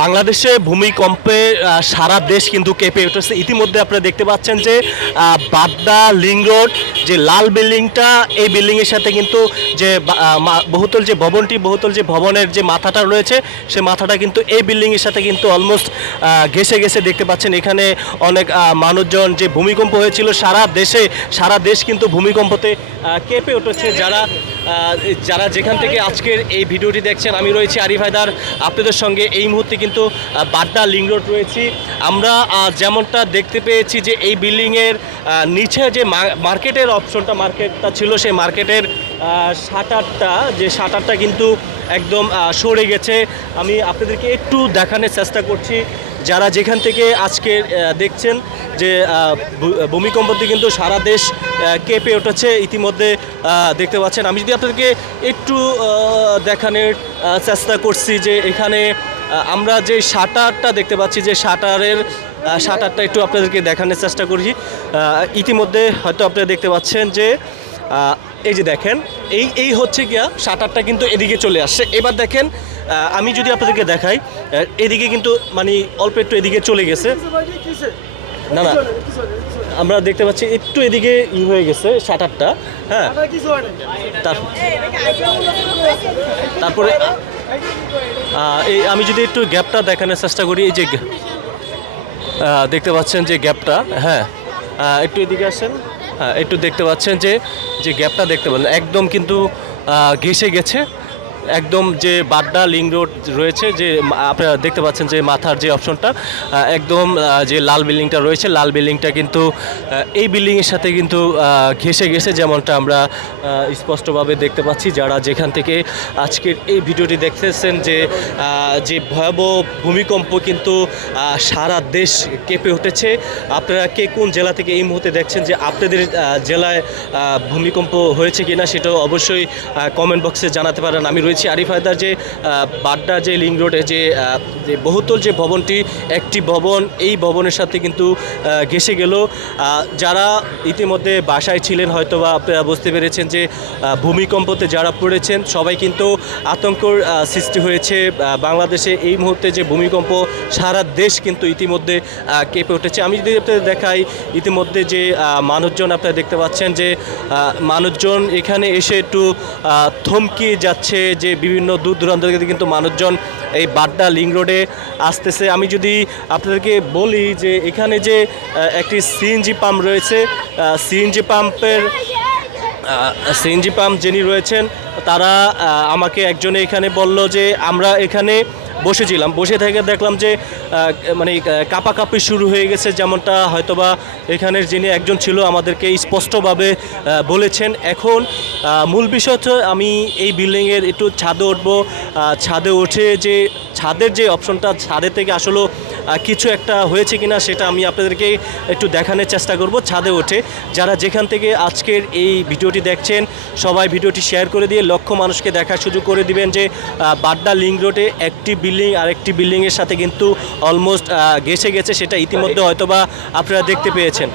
বাংলাদেশে ভূমিকম্পে সারা দেশ কিন্তু কেঁপে উঠেছে। ইতিমধ্যে আপনারা দেখতে পাচ্ছেন যে বাড্ডা লিং রোড, যে লাল বিল্ডিংটা, এই বিল্ডিংয়ের সাথে কিন্তু যে বহুতল যে ভবনটি, বহুতল যে ভবনের যে মাথাটা রয়েছে, সে মাথাটা কিন্তু এই বিল্ডিংয়ের সাথে কিন্তু অলমোস্ট ঘেসে গেছে দেখতে পাচ্ছেন। এখানে অনেক মানুষজন যে ভূমিকম্প হয়েছিল, সারা দেশে, সারা দেশ কিন্তু ভূমিকম্পতে কেঁপে উঠেছে। যারা যারা যেখান থেকে আজকের এই ভিডিওটি দেখছেন, আমি রয়েছি আরিফ হায়দার। আপনাদের সঙ্গে এই মুহূর্তে কিন্তু বাড্ডা লিং রোড রয়েছি। আমরা যেমনটা দেখতে পেয়েছি যে এই বিল্ডিংয়ের নিচে যে মার্কেটের অপশনটা, মার্কেটটা ছিল সেই মার্কেটের শাটারটা, যে শাটারটা কিন্তু একদম সরে গেছে। আমি আপনাদেরকে একটু দেখানোর চেষ্টা করছি। যারা যেখান থেকে আজকে দেখছেন যে আহ, ভূ- ভূমিকম্পতে কিন্তু সারা দেশ কেঁপে উঠেছে ইতিমধ্যে দেখতে পাচ্ছেন। আমি যদি আপনাদেরকে একটু দেখানোর চেষ্টা করছি যে এখানে আমরা যে শাটারটা দেখতে পাচ্ছি যে শাটারের শাটারটা একটু আপনাদেরকে দেখানোর চেষ্টা করছি। ইতিমধ্যে হয়তো আপনারা দেখতে পাচ্ছেন যে এই যে দেখেন এই এই হচ্ছে গিয়া শাটারটা কিন্তু এদিকে চলে আসছে। এবার দেখেন আমি যদি আপনাদেরকে দেখাই এদিকে কিন্তু মানে অল্প একটু এদিকে চলে গেছে। না না। আমরা দেখতে পাচ্ছি একটু এদিকে ই হয়ে গেছে শাটারটা হ্যাঁ। তার- তারপরে এই আমি যদি একটু গ্যাপটা দেখানোর চেষ্টা করি এই যে দেখতে পাচ্ছেন যে গ্যাপটা হ্যাঁ। একটু এদিকে আসেন হ্যাঁ একটু দেখতে পাচ্ছেন যে যে গ্যাপটা দেখতে পাচ্ছেন। একদম কিন্তু ঘেঁষে গেছে। একদম যে বাড্ডা লিং রোড রয়েছে, যে আপনারা দেখতে পাচ্ছেন যে মাথার যে অপশনটা একদম যে লাল বিল্ডিংটা রয়েছে, লাল বিল্ডিংটা কিন্তু এই বিল্ডিংয়ের সাথে কিন্তু ঘেঁষে গেছে যেমনটা আমরা স্পষ্টভাবে দেখতে পাচ্ছি, যারা যেখান থেকে আজকের এই ভিডিওটি দেখতেছেন যে যে ভয়াবহ ভূমিকম্প কিন্তু সারা দেশ কেঁপে উঠেছে। আপনারা কে কোন জেলা থেকে এই মুহূর্তে দেখছেন যে আপনাদের জেলায় ভূমিকম্প হয়েছে কিনা, সেটাও অবশ্যই কমেন্ট বক্সে জানাতে পারেন। আমি রয়েছি। আরিফ হায়দার যে বাড্ডা যে লিং রোডে যে যে বহুতল যে ভবনটি, একটি ভবন, এই ভবনের সাথে কিন্তু ঘেঁষে গেল। যারা ইতিমধ্যে বাসায় ছিলেন হয়তো বা আপনারা বুঝতে পেরেছেন যে ভূমিকম্পতে যারা পড়েছেন, সবাই কিন্তু আতঙ্কর সৃষ্টি হয়েছে। বাংলাদেশে এই মুহূর্তে যে ভূমিকম্প, সারা দেশ কিন্তু ইতিমধ্যে কেঁপে উঠেছে। আমি যদি আপনাদের দেখাই, ইতিমধ্যে যে মানুষজন আপনারা দেখতে পাচ্ছেন যে মানুষজন এখানে এসে একটু থমকে যাচ্ছে যে বিভিন্ন দূর দূরান্ত থেকে কিন্তু মানুষজন এই বাড্ডা লিং রোডে আসতেছে। আমি যদি আপনাদেরকে বলি যে এখানে যে একটি সিএনজি পাম্প রয়েছে সিএনজি পাম্পের সিএনজি পাম্প যিনি রয়েছেন, তারা আমাকে একজনে এখানে বলল যে, আমরা এখানে বসেছিলাম। বসে থেকে দেখলাম যে মানে কাপাকাপি শুরু হয়ে গেছে যেমনটা হয়তোবা এখানের যিনি একজন ছিল আমাদেরকে স্পষ্টভাবে বলেছেন। এখন মূল বিষয় আমি এই বিল্ডিংয়ের একটু ছাদে উঠবো। ছাদে উঠে যে ছাদের যে অপশনটা ছাদের থেকে আসলে আহ, কিছু একটা হয়েছে কিনা সেটা আমি আপনাদেরকে একটু দেখানোর চেষ্টা করব ছাদে ওঠে যারা যেখান থেকে আজকের এই ভিডিওটি দেখছেন সবাই ভিডিওটি শেয়ার করে দিয়ে লক্ষ মানুষকে দেখার সুযোগ করে দিবেন যে বাড্ডা লিং রোডে একটি বিল্ডিং আর একটি বিল্ডিংয়ের সাথে কিন্তু অলমোস্ট ঘেসে গেছে সেটা ইতিমধ্যে হয়তোবা আপনারা দেখতে পেয়েছেন।